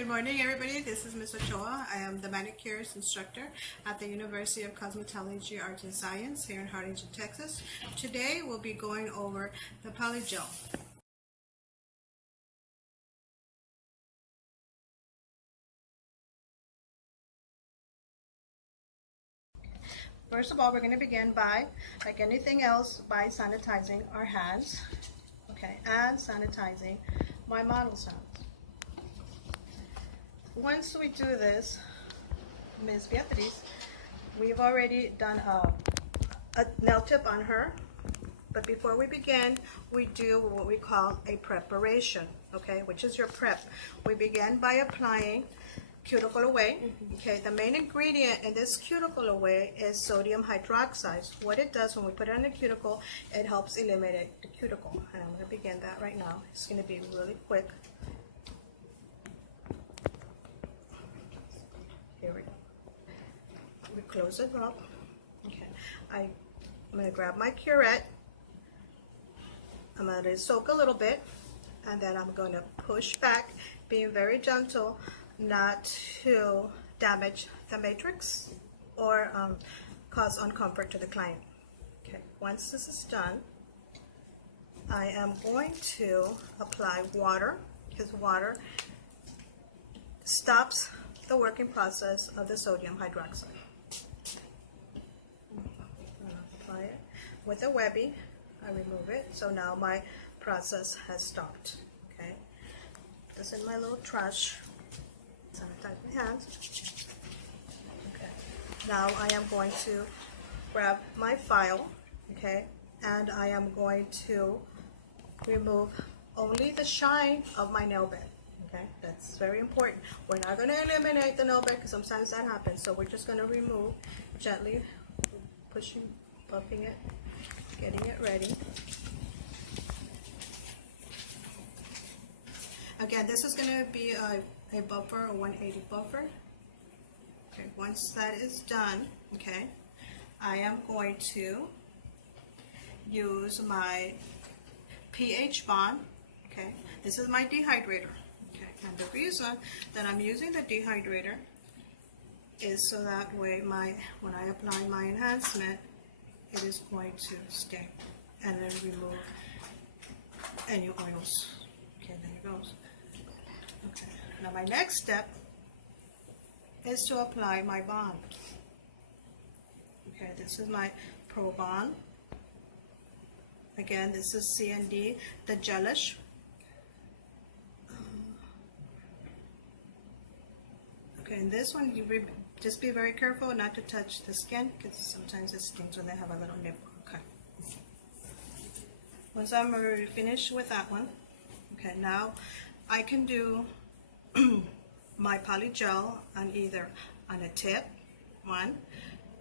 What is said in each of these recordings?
Good morning, everybody. This is Ms. Ochoa. I am the manicurist instructor at the University of Cosmetology, Arts, and Science here in Harlingen, Texas. Today, we'll be going over the polygel. First of all, we're going to begin by, like anything else, by sanitizing our hands, okay, and sanitizing my model's hands. Once we do this, Ms. Beatriz, we've already done a nail tip on her, but before we begin, we do what we call a preparation, okay, which is your prep. We begin by applying cuticle away. Okay, the main ingredient in this cuticle away is sodium hydroxide. What it does when we put it on the cuticle, it helps eliminate the cuticle. And I'm going to begin that right now. It's going to be really quick. Here we go. We close it up. Okay, I'm going to grab my curette. I'm going to soak a little bit, and then I'm going to push back, being very gentle, not to damage the matrix or cause uncomfort to the client. Okay, once this is done, I am going to apply water, because water stops the working process of the sodium hydroxide. Apply it with a Webby. I remove it, so now my process has stopped. Okay, this in my little trash. Sanitize my hands. Okay, now I am going to grab my file, okay, and I am going to remove only the shine of my nail bed. Okay, that's very important. We're not going to eliminate the nail bed because sometimes that happens, so we're just going to remove gently, pushing, bumping it, getting it ready. Again, this is going to be a buffer, a 180 buffer. Okay, once that is done, okay, I am going to use my pH bond. Okay, this is my dehydrator. Okay, and the reason that I'm using the dehydrator is so that way when I apply my enhancement, it is going to stay and then remove any oils. Okay, there it goes. Okay, now my next step is to apply my bond. Okay, this is my Pro Bond. Again, this is C&D, the gelish. Okay, and this one, just be very careful not to touch the skin, because sometimes it stings when they have a little nip. Okay. Once I'm already finished with that one, okay, now I can do my polygel on either on a tip, 1,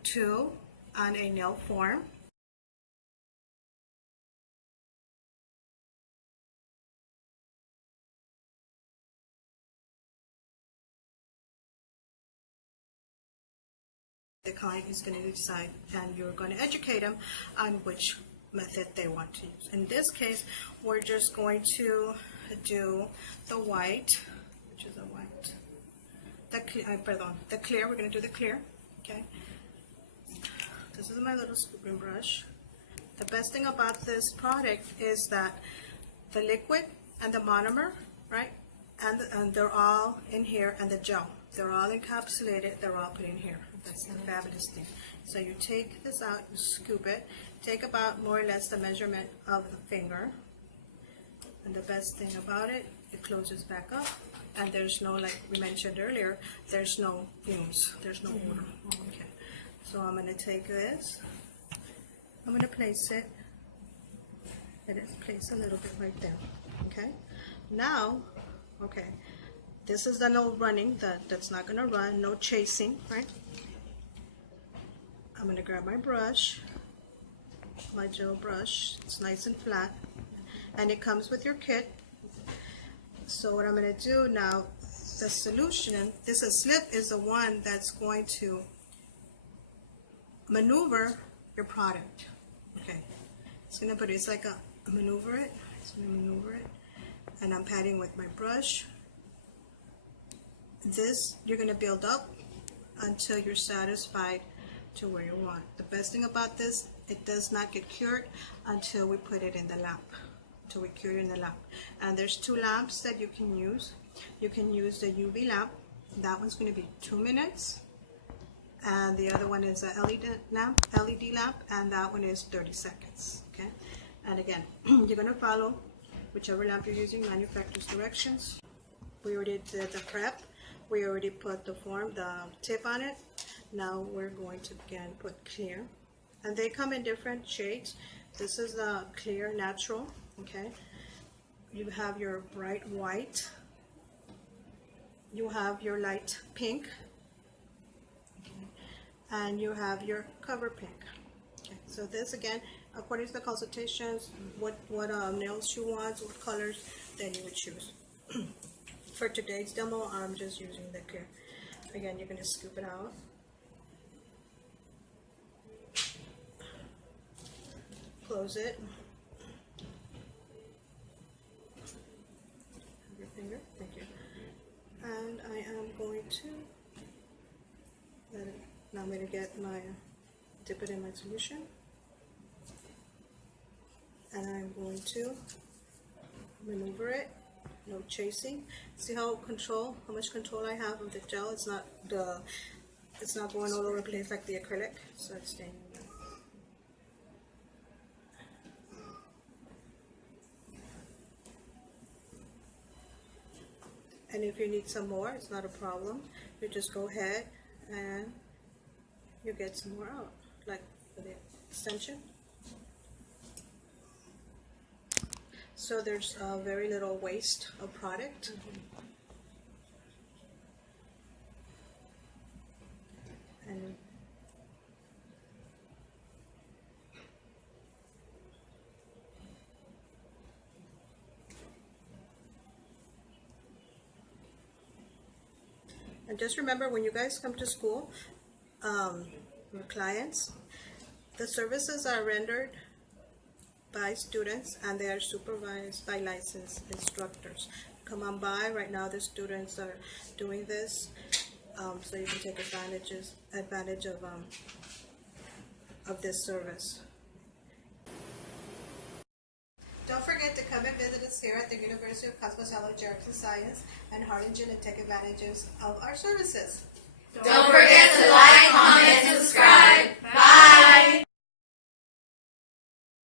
2, on a nail form. The client is going to decide, and you're going to educate them on which method they want to use. In this case, we're just going to do the white, which is a white, the clear. We're going to do the clear. Okay, this is my little scooping brush. The best thing about this product is that the liquid and the monomer, right, and they're all in here, and the gel, they're all encapsulated, they're all put in here. That's the fabulous thing. So you take this out, you scoop it, take about more or less the measurement of the finger, and the best thing about it, it closes back up, and there's no, like we mentioned earlier, there's no fumes, there's no odor. Okay, so I'm going to take this, I'm going to place it, and it's placed a little bit right there. Okay, now, okay, this is the no running, that's not going to run, no chasing, right? I'm going to grab my brush, my gel brush. It's nice and flat, and it comes with your kit. So what I'm going to do now, the solution, this slip is the one that's going to maneuver your product. Okay, it's going to put it, it's like a maneuver it, it's going to maneuver it, and I'm patting with my brush. this you're going to build up until you're satisfied to where you want. The best thing about this, it does not get cured until we put it in the lamp. Until we cure it in the lamp. And there's two lamps that you can use. You can use the UV lamp. That one's going to be 2 minutes. And the other one is a LED lamp, and that one is 30 seconds. Okay. And again, you're going to follow whichever lamp you're using, manufacturer's directions. We already did the prep. We already put the tip on it. Now we're going to again put clear. And they come in different shades. This is the clear natural, okay? You have your bright white. You have your light pink. Okay. And you have your cover pink. Okay. So this again, according to the consultations, what nails you want, what colors, then you would choose. For today's demo, I'm just using the clear. Again, you're going to scoop it out. Close it. Your finger, thank you. And I am going to let it, now I'm going to dip it in my solution. And I'm going to maneuver it. No chasing. See how much control I have of the gel. It's not going all over the place like the acrylic, so it's staying in there. And if you need some more, it's not a problem. You just go ahead and you get some more out, like for the extension. So there's very little waste of product. And just remember, when you guys come to school, your clients, the services are rendered by students and they are supervised by licensed instructors. Come on by. Right now the students are doing this, so you can take advantage of this service. Don't forget to come and visit us here at the University of Cosmos Allo-Jerickson Science and Harlingen and take advantages of our services. Don't forget to like, comment, and subscribe.